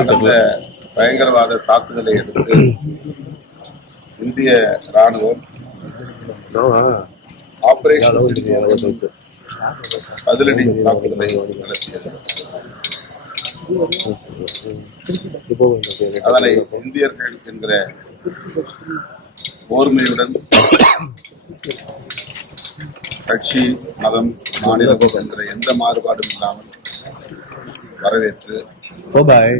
நடந்த பயங்கரவாத தாக்குதலை அடுத்து இந்திய ராணுவம் ஆபரேஷன் பதிலடி தாக்குதலை நடத்தியது. அதனை இந்தியர்கள் என்கிற ஓர்மையுடன் கட்சி மதம் மாநிலம் என்கிற எந்த மாறுபாடும் இல்லாமல் வரவேற்று பாய்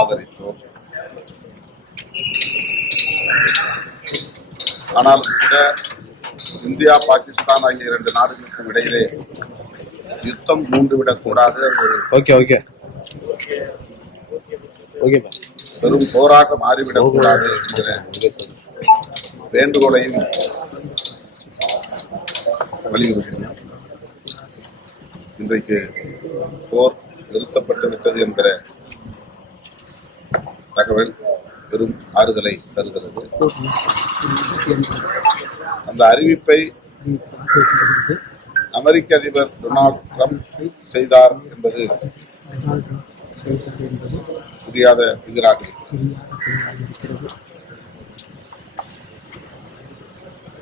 ஆதரித்தோம். ஆனால் கூட இந்தியா பாகிஸ்தான் ஆகிய இரண்டு நாடுகளுக்கும் இடையிலே யுத்தம் மூண்டுவிடக் கூடாது ஒரு ஓகே ஓகே பெரும் போராக மாறிவிடக் கூடாது என்கிற வேண்டுகோளையும் வலியுறுத்தினோம். இன்றைக்கு போர் நிறுத்தப்பட்டு விட்டது என்கிற தகவல் பெரும் ஆறுதலை தருகிறது. அந்த அறிவிப்பை அமெரிக்க அதிபர் டொனால்ட் ட்ரம்ப் செய்தார் என்பது புரியாத எதிராக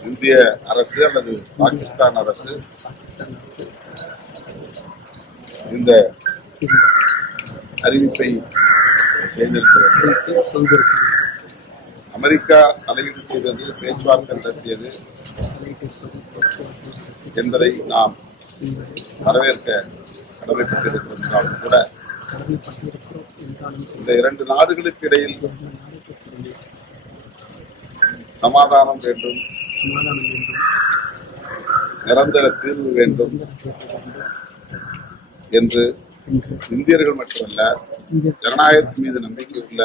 இந்திய அரசு அல்லது பாகிஸ்தான் அரசு இந்த அறிவிப்பை செய்திருக்கிறது அமெரிக்கா தலையீடு செய்தது பேச்சுவார்த்தை நடத்தியது என்பதை நாம் வரவேற்க கடமைப்பட்டிருக்கிறோம் என்றாலும் கூட. இந்த இரண்டு நாடுகளுக்கு இடையில் சமாதானம் வேண்டும் நிரந்தர தீர்வு வேண்டும் என்று இந்தியர்கள் மட்டுமல்ல ஜனநாயகத்தின் மீது நம்பிக்கை உள்ள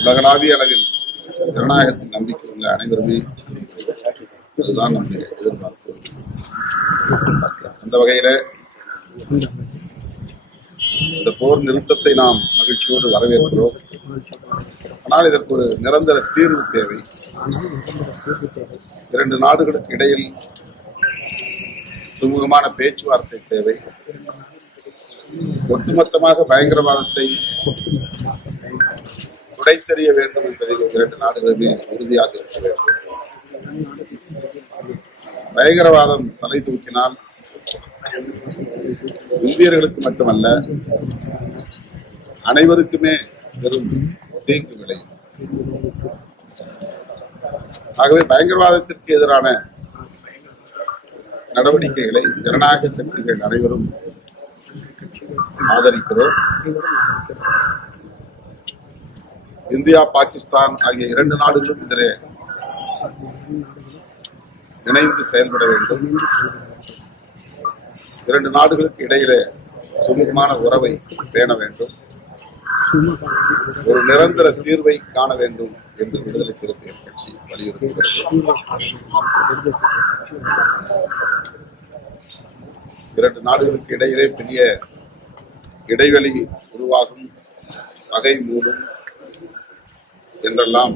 உலகளாவிய அளவில் ஜனநாயகத்தின் நம்பிக்கை உள்ள அனைவருமே அதுதான் நம்முடைய எதிர்பார்ப்பு. அந்த வகையில இந்த போர் நிறுத்தத்தை நாம் மகிழ்ச்சியோடு வரவேற்கிறோம். ஆனால் இதற்கு ஒரு நிரந்தர தீர்வு தேவை. இரண்டு நாடுகளுக்கு இடையில் சுமூகமான பேச்சுவார்த்தை தேவை. ஒட்டுமொத்தமாக பயங்கரவாதத்தை துடைத்தெறிய வேண்டும் என்பதில் இரண்டு நாடுகளுமே உறுதியாக இருக்க வேண்டும். பயங்கரவாதம் தலை தூக்கினால் இந்தியர்களுக்கு மட்டுமல்ல அனைவருக்குமே பெரும் தீங்கு விளையும். ஆகவே பயங்கரவாதத்திற்கு எதிரான நடவடிக்கைகளை ஜனநாயக சக்திகள் அனைவரும் ஆதரிக்கிறோம். இந்தியா பாகிஸ்தான் ஆகிய இரண்டு நாடுகளும் இதிலே இணைந்து செயல்பட வேண்டும். இரண்டு நாடுகளுக்கு இடையிலே சுமூகமான உறவை பேண வேண்டும். ஒரு நிரந்தர தீர்வை காண வேண்டும் என்று விடுதலை சிறுத்தைகள் கட்சி வலியுறுத்துகிறது இரண்டு நாடுகளுக்கு இடையிலே பெரிய இடைவெளி உருவாகும் வகை மூடும் என்றெல்லாம்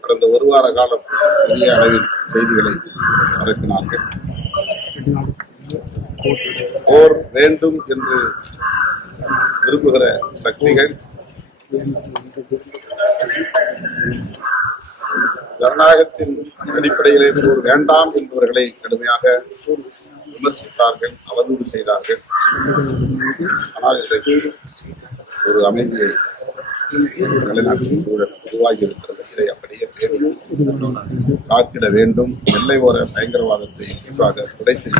கடந்த ஒரு வார காலம் பெரிய அளவில் செய்திகளை பரப்பினார்கள் போர் வேண்டும் என்று விரும்புகிற சக்திகள் ஜனநாயகத்தின் அடிப்படையிலே போர் வேண்டாம் என்பவர்களை கடுமையாக விமர்சித்தார்கள் அவதூறு செய்தார்கள். ஆனால் இன்றைக்கு ஒரு அமைதியை நிலைநாட்டும் சூழல் உருவாகி இருக்கிறது இதை அப்படியே காத்திட வேண்டும். எல்லை ஓர பயங்கரவாதத்தை இன்றாக துடைத்து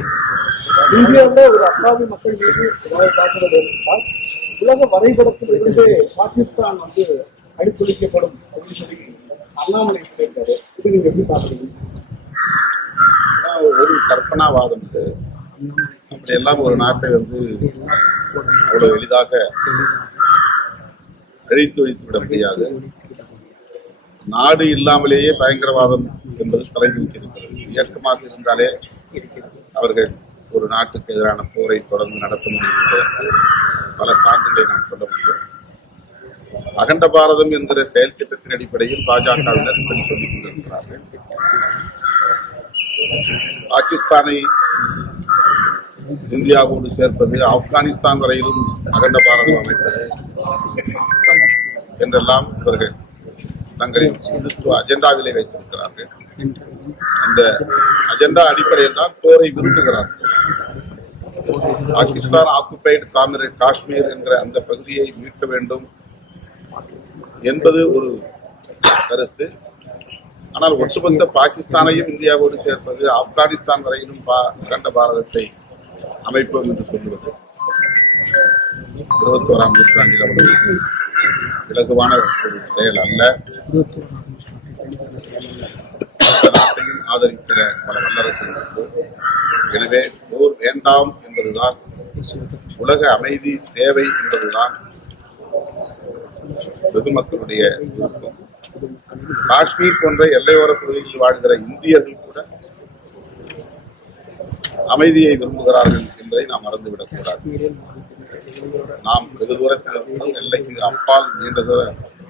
இந்தியாவில் ஒரு அசாதி மக்கள் மீது தாக்குதல் ஏற்பட்டால் உலக வரைபடத்தில் இருந்து பாகிஸ்தான் வந்து அடித்துடிக்கப்படும் அப்படின்னு சொல்லி அண்ணாமலை சொல்லியிருக்காரு. இது நீங்க எப்படி பாக்குறீங்க ஒரு கற்பனாவாதம் இது அப்படி எல்லாம் ஒரு நாட்டை வந்து அவ்வளவு எளிதாக அழித்து ஒழித்து விட முடியாது. நாடு இல்லாமலேயே பயங்கரவாதம் என்பது தலை இருக்கிறது இயக்கமாக இருந்தாலே அவர்கள் ஒரு நாட்டுக்கு எதிரான போரை தொடர்ந்து நடத்த முடியும் என்பதற்கு பல சான்றுகளை நாம் சொல்ல முடியும். அகண்ட பாரதம் என்கிற செயல் திட்டத்தின் அடிப்படையில் பாஜகவினர் இப்படி சொல்லிக் கொண்டிருக்கிறார்கள். பாகிஸ்தானை இந்தியாவோடு சேர்ப்பது ஆப்கானிஸ்தான் வரையிலும் அகண்ட பாரதம் அமைப்பது என்றெல்லாம் இவர்கள் தங்களின் இந்துத்துவ அஜெண்டாவிலே வைத்திருக்கிறார்கள். அந்த அஜெண்டா அடிப்படையில் தான் போரை விரும்புகிறார்கள். பாகிஸ்தான் ஆக்குபைடு காங்கிரஸ் காஷ்மீர் என்ற அந்த பகுதியை மீட்க வேண்டும் என்பது ஒரு கருத்து. ஆனால் ஒட்டுமொத்த பாகிஸ்தானையும் இந்தியாவோடு சேர்ப்பது ஆப்கானிஸ்தான் வரையிலும் பா அகண்ட பாரதத்தை அமைப்போம் என்று சொல்லுவது இருபத்தோராம் நூற்றாண்டில் அவ்வளவு இலகுவான ஒரு செயல் அல்ல. நாட்டையும் ஆதரிக்கிற பல வல்லரசுகள் உண்டு. எனவே போர் வேண்டாம் என்பதுதான் உலக அமைதி தேவை என்பதுதான் பொதுமக்களுடைய விருப்பம். காஷ்மீர் போன்ற எல்லையோர பகுதிகளில் வாழ்கிற இந்தியர்கள் கூட அமைதியை விரும்புகிறார்கள் என்பதை நாம் மறந்துவிடக் கூடாது. நாம் வெகு தூரத்தில் இருக்கிறோம் எல்லைக்கு அப்பால் நீண்ட தூர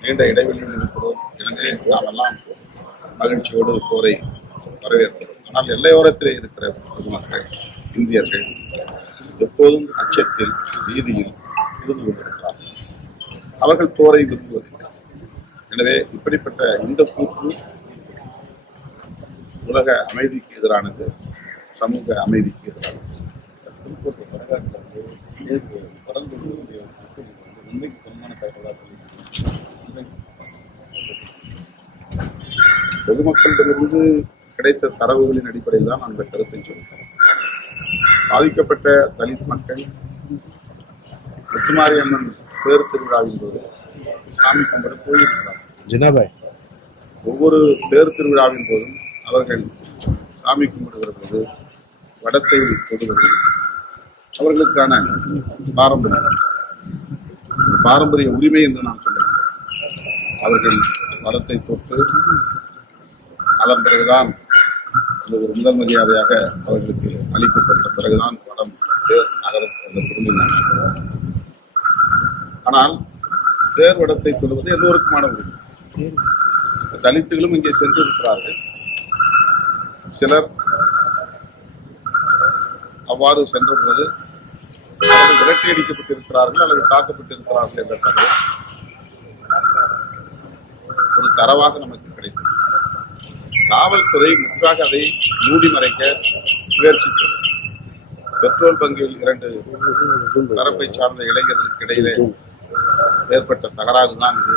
நீண்ட இடைவெளியில் இருக்கிறோம் எனவே நாம் எல்லாம் மகிழ்ச்சியோடு போரை வரவேற்கிறோம். ஆனால் எல்லையோரத்தில் இருக்கிற பொதுமக்கள் இந்தியர்கள் எப்போதும் அச்சத்தில் வீதியில் இருந்து கொண்டிருக்கிறார்கள். அவர்கள் போரை விரும்புவதில்லை. எனவே இப்படிப்பட்ட இந்த கூற்று உலக அமைதிக்கு எதிரானது சமூக அமைதிக்கு எதிரானது. பொதுமக்களிடமிருந்து கிடைத்த தரவுகளின் அடிப்படையில் தான் அந்த கருத்தை சொல்கிறேன். பாதிக்கப்பட்ட தலித் மக்கள் முத்துமாரி அம்மன் தேர் திருவிழாவின் போது சாமி கும்பிட போயிருக்கிறார் ஜினாபாய். ஒவ்வொரு தேர் திருவிழாவின் போதும் அவர்கள் சாமி கும்பிடுகிற போது வடத்தை தொடுவது அவர்களுக்கான பாரம்பரியம். பாரம்பரிய உரிமை என்று நான் சொல்லவில்லை அவர்கள் வடத்தை தொட்டு அதன் பிறகுதான் அது ஒரு முதல் மரியாதையாக அவர்களுக்கு அளிக்கப்பட்ட பிறகுதான் வடம் தேர் நகரம் திரும்பினார் ஆனால் தேர் வடத்தை தொடுவது எல்லோருக்குமான உரிமை. தலித்துகளும் இங்கே சென்றிருக்கிறார்கள். சிலர் அவ்வாறு சென்றபோது அவர்கள் விரட்டி அடிக்கப்பட்டிருக்கிறார்கள் அல்லது தாக்கப்பட்டிருக்கிறார்கள் என்ற தகவல் ஒரு தரவாக நமக்கு கிடைத்தது. காவல்துறை முற்றாக அதை மூடி மறைக்க முயற்சித்தது. பெட்ரோல் பங்கில் இரண்டு தரப்பை சார்ந்த இளைஞர்களுக்கு இடையிலே ஏற்பட்ட தகராறு தான் இது.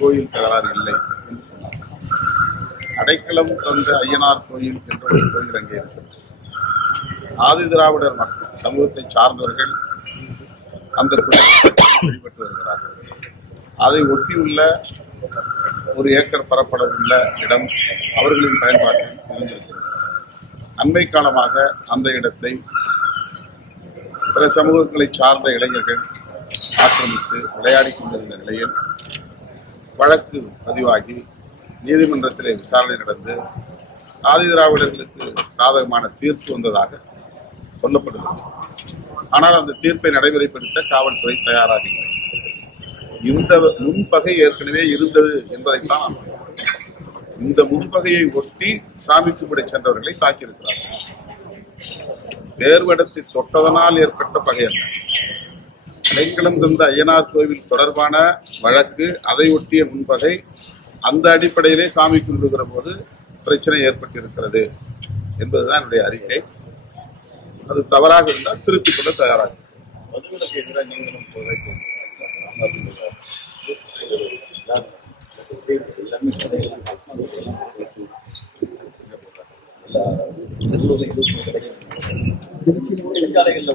கோயில் தகராறு இல்லை. என்று சொன்னார் அடைக்கலம் தந்த ஐயனார் கோயில் என்ற ஒரு கோயில் அங்கே இருக்கிறது ஆதி திராவிடர் மக்கள் சமூகத்தை சார்ந்தவர்கள் அந்த வழிபட்டு வருகிறார்கள். அதை ஒட்டியுள்ள ஒரு ஏக்கர் பரப்பளவுள்ள இடம் அவர்களின் பயன்பாட்டில் இருந்திருக்கிறது அண்மை காலமாக அந்த இடத்தை பிற சமூகங்களை சார்ந்த இளைஞர்கள் ஆக்கிரமித்து விளையாடி கொண்டிருந்த நிலையில் வழக்கு பதிவாகி நீதிமன்றத்திலே விசாரணை நடந்து ஆதி திராவிடர்களுக்கு சாதகமான தீர்ப்பு வந்ததாக சொல்லப்படுகிறது ஆனால் அந்த தீர்ப்பை நடைமுறைப்படுத்த காவல்துறை தயாராக இல்லை இந்த முன்பகை ஏற்கனவே இருந்தது என்பதைத்தான் இந்த முன்பகையை ஒட்டி சாமி கும்பிட சென்றவர்களை தாக்கியிருக்கிறார்கள். தேர்வடத்தை தொட்டதனால் ஏற்பட்ட பகை அல்ல. அடைக்கலம் தந்த ஐயனார் கோவில் தொடர்பான வழக்கு அதை ஒட்டிய முன்பகை அந்த அடிப்படையிலே சாமி கும்பிடுகிற போது பிரச்சனை ஏற்பட்டிருக்கிறது என்பதுதான் என்னுடைய அறிக்கை. அது தவறாக இருந்தால் திருத்திக் கொள்ள தயாராக மதுவிலக்கு எதிராக நீங்களும் உள்ள கடைகள்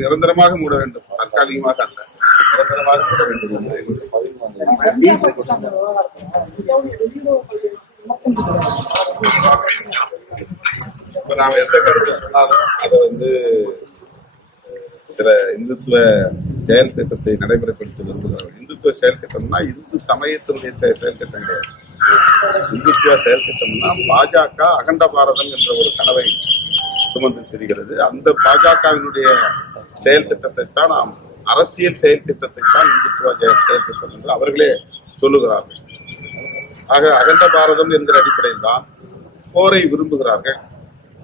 நிரந்தரமாக மூட வேண்டும். தற்காலிகமாக அல்ல. நிரந்தரமாக மூட வேண்டும் என்பதை இப்ப நாம எந்த கருத்தை சொன்னாலும் அதை வந்து சில இந்துத்துவ செயல் திட்டத்தை நடைமுறைப்படுத்தி விரும்புகிறார்கள் இந்துத்துவ செயல் திட்டம்னா இந்து சமயத்தினுடைய செயல் திட்டம் கிடையாது. இந்துத்துவ செயல் திட்டம்னா பாஜக அகண்ட பாரதம் என்ற ஒரு கனவை சுமந்து தெரிகிறது. அந்த பாஜகவினுடைய செயல் திட்டத்தை தான் நாம் அரசியல் செயல் திட்டத்தை தான் இந்துத்துவ செயல் திட்டம் என்று அவர்களே சொல்லுகிறார்கள். ஆக அகண்ட பாரதம் என்கிற அடிப்படையில் தான் போரை விரும்புகிறார்கள்.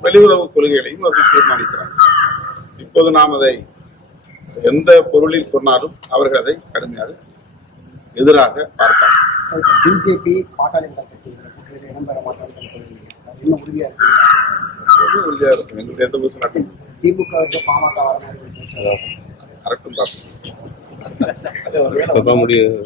வெளியுறவு கொள்கைகளையும் அவர்கள் தீர்மானிக்கிறார்கள். இப்போது நாம் அதை எந்த பொருளில் சொன்னாலும் அவர்கள் அதை கடுமையாக எதிராக பார்த்தார் பிஜேபி பாட்டாளிகள் கட்சியில் இடம்பெற மாட்டார்கள் என்ன உறுதியா இருக்கும். எங்களுக்கு எந்த புதுசு நடக்கும் திமுக பாமக கரெக்டும் பார்க்கணும் முடியாது.